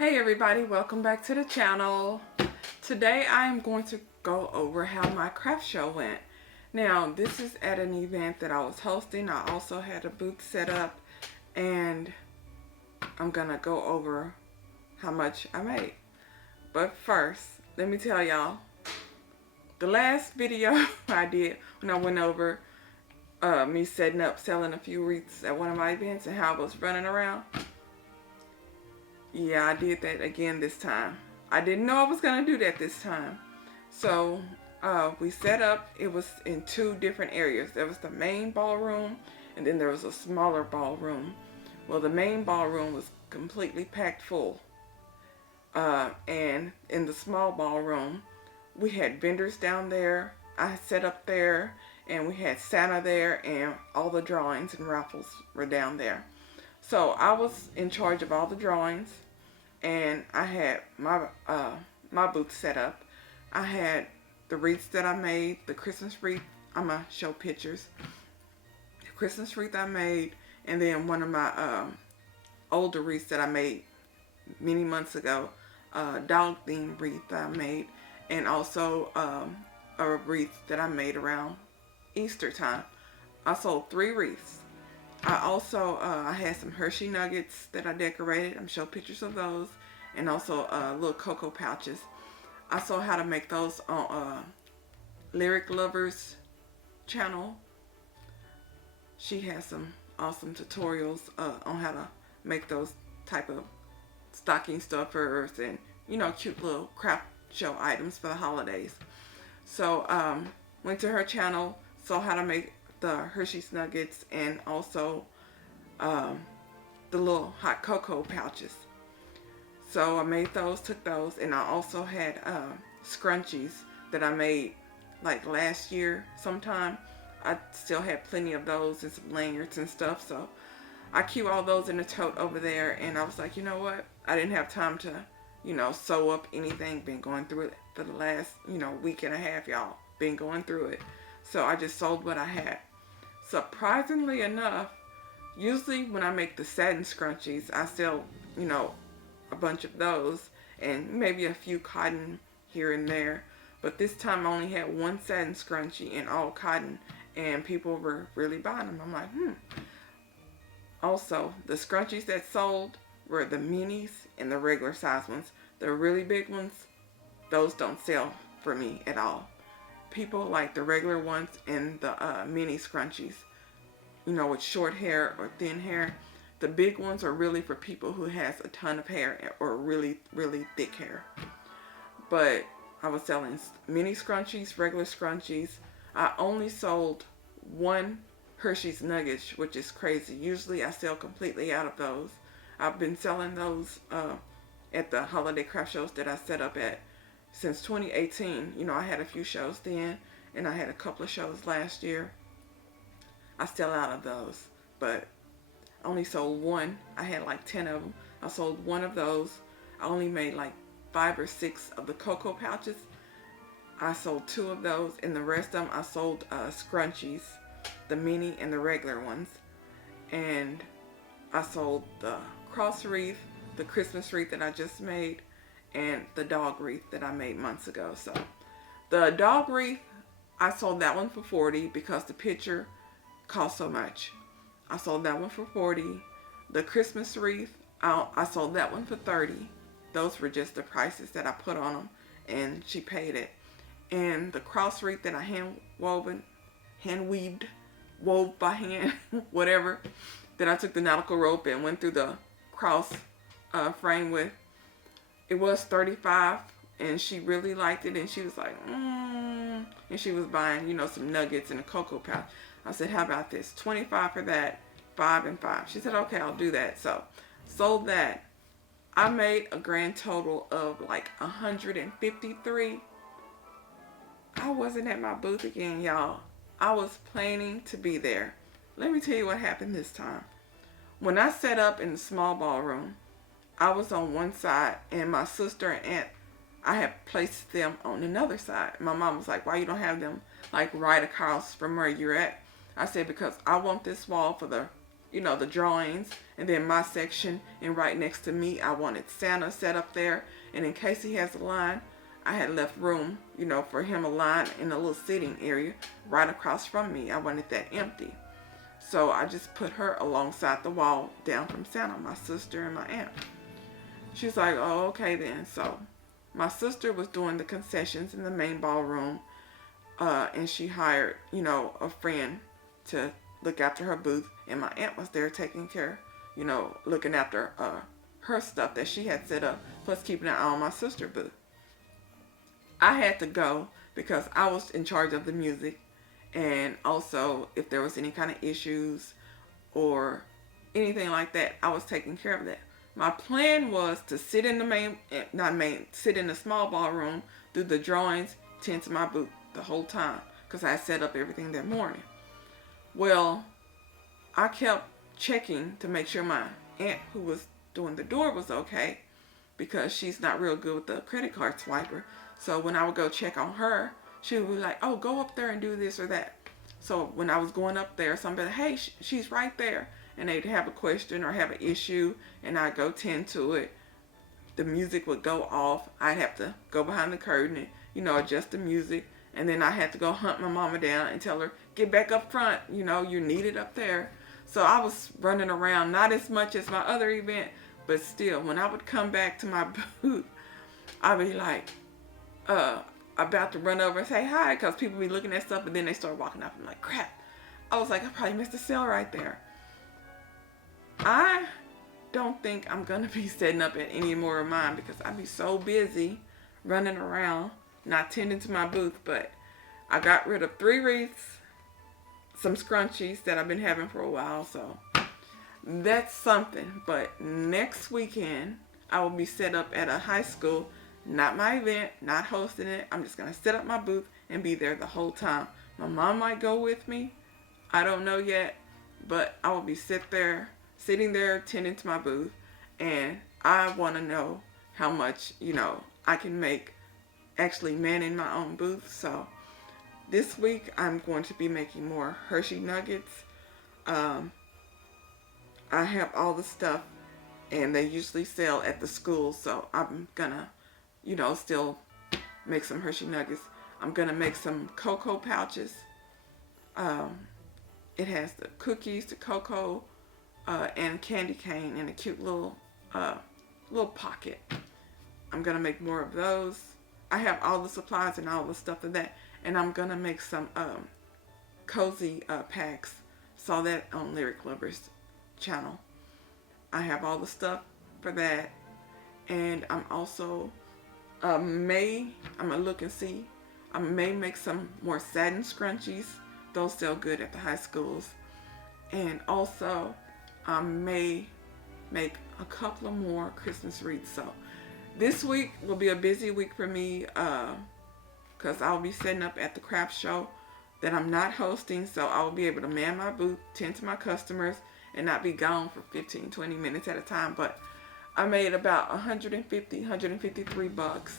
Hey everybody, welcome back to the channel. Today I am going to go over how my craft show went. Now this is at an event that I was hosting. I also had a booth set up and I'm gonna go over how much I made. But first, let me tell y'all, the last video I did when I went over me setting up selling a few wreaths at one of my events and how I was running around. Yeah, I did that again this time. I didn't know I was going to do that this time. So we set up, it was in two different areas. There was the main ballroom and then there was a smaller ballroom. Well, the main ballroom was completely packed full. And in the small ballroom, we had vendors down there. I set up there and we had Santa there and all the drawings and raffles were down there. So I was in charge of all the drawings, and I had my booth set up. I had the wreaths that I made, the Christmas wreath. I'm gonna show pictures. The Christmas wreath I made, and then one of my older wreaths that I made many months ago, dog themed wreath I made, and also a wreath that I made around Easter time. I sold 3 wreaths. I also I had some Hershey nuggets that I decorated. I'm showing pictures of those, and also little cocoa pouches. I saw how to make those on Lyric Lovers channel. She has some awesome tutorials on how to make those type of stocking stuffers and cute little craft show items for the holidays. So went to her channel, saw how to make the Hershey's nuggets and also the little hot cocoa pouches. So I made those, took those, and I also had scrunchies that I made like last year sometime. I still had plenty of those and some lanyards and stuff, so I keep all those in a tote over there. And I was like, you know what, I didn't have time to sew up anything. Been going through it for the last week and a half, y'all. Been going through it, so I just sold what I had. Surprisingly enough, usually when I make the satin scrunchies, I sell, a bunch of those and maybe a few cotton here and there. But this time I only had one satin scrunchie and all cotton, and people were really buying them. I'm like, Also, the scrunchies that sold were the minis and the regular size ones. The really big ones, those don't sell for me at all. People like the regular ones and the mini scrunchies, with short hair or thin hair. The big ones are really for people who has a ton of hair or really, really thick hair. But I was selling mini scrunchies, regular scrunchies. I only sold one Hershey's Nuggets, which is crazy. Usually I sell completely out of those. I've been selling those at the holiday craft shows that I set up at since 2018. I had a few shows then, and I had a couple of shows last year. I sell out of those, but I only sold one. I had like 10 of them. I sold one of those. I only made like 5 or 6 of the cocoa pouches. I sold 2 of those, and the rest of them I sold scrunchies, the mini and the regular ones. And I sold the cross wreath, the Christmas wreath that I just made, and the dog wreath that I made months ago. So the dog wreath, I sold that one for $40 because the picture cost so much. I sold that one for $40. The Christmas wreath, I sold that one for $30. Those were just the prices that I put on them, and she paid it. And the cross wreath that I wove by hand, whatever, that I took the nautical rope and went through the cross frame with, it was $35, and she really liked it, and she was like, and she was buying, some nuggets and a cocoa pouch. I said, how about this? $25 for that, 5 and 5. She said, okay, I'll do that. So, sold that. I made a grand total of like $153. I wasn't at my booth again, y'all. I was planning to be there. Let me tell you what happened this time. When I set up in the small ballroom, I was on one side, and my sister and aunt, I had placed them on another side. My mom was like, why you don't have them like right across from where you're at? I said, because I want this wall for the the drawings, and then my section, and right next to me, I wanted Santa set up there. And in case he has a line, I had left room, for him a line in a little sitting area right across from me. I wanted that empty. So I just put her alongside the wall down from Santa, my sister and my aunt. She's like, oh, okay then. So my sister was doing the concessions in the main ballroom, and she hired, a friend to look after her booth. And my aunt was there taking care, looking after her stuff that she had set up, plus keeping an eye on my sister's booth. I had to go because I was in charge of the music, and also if there was any kind of issues or anything like that, I was taking care of that. My plan was to sit in the sit in the small ballroom, do the drawings, tend to my booth the whole time because I set up everything that morning. Well, I kept checking to make sure my aunt who was doing the door was okay, because she's not real good with the credit card swiper. So when I would go check on her, she would be like, oh, go up there and do this or that. So when I was going up there, somebody, hey, she's right there. And they'd have a question or have an issue, and I'd go tend to it. The music would go off. I'd have to go behind the curtain and, adjust the music. And then I had to go hunt my mama down and tell her, get back up front. You're needed up there. So I was running around, not as much as my other event, but still, when I would come back to my booth, I'd be like, about to run over and say hi, because people be looking at stuff, and then they start walking up. I'm like, crap. I was like, I probably missed a sale right there. I don't think I'm going to be setting up at any more of mine because I'd be so busy running around, not tending to my booth. But I got rid of 3 wreaths, some scrunchies that I've been having for a while, so that's something. But next weekend, I will be set up at a high school, not my event, not hosting it. I'm just going to set up my booth and be there the whole time. My mom might go with me. I don't know yet, but I will be sitting there tending to my booth, and I want to know how much, I can make actually manning my own booth. So this week I'm going to be making more Hershey nuggets. I have all the stuff, and they usually sell at the school, so I'm gonna, still make some Hershey nuggets. I'm gonna make some cocoa pouches. It has the cookies, the cocoa, and candy cane in a cute little pocket. I'm gonna make more of those. I have all the supplies and all the stuff of that, and I'm gonna make some cozy packs. Saw that on Lyric Lovers channel. I have all the stuff for that, and I'm also I'm gonna look and see. I may make some more satin scrunchies. Those sell good at the high schools, and also I may make a couple of more Christmas wreaths. So this week will be a busy week for me because I'll be setting up at the craft show that I'm not hosting, so I'll be able to man my booth, tend to my customers, and not be gone for 15-20 minutes at a time. But I made about $153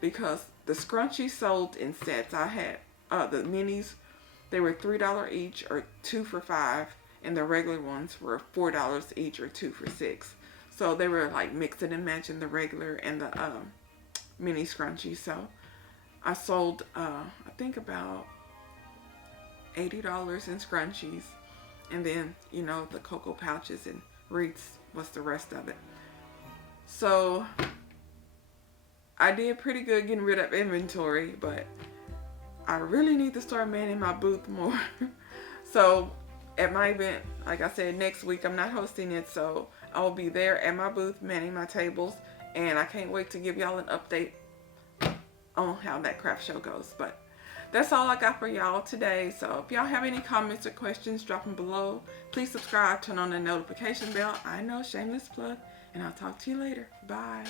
because the scrunchies sold in sets. I had the minis, they were $3 each or 2 for $5, and the regular ones were $4 each or 2 for $6. So they were like mixing and matching the regular and the mini scrunchies. So I sold I think about $80 in scrunchies, and then the cocoa pouches and wreaths was the rest of it. So I did pretty good getting rid of inventory, but I really need to start manning my booth more. So at my event, like I said, next week I'm not hosting it, so I will be there at my booth manning my tables, and I can't wait to give y'all an update on how that craft show goes. But that's all I got for y'all today. So if y'all have any comments or questions, drop them below. Please subscribe, turn on the notification bell. I know, shameless plug, and I'll talk to you later. Bye.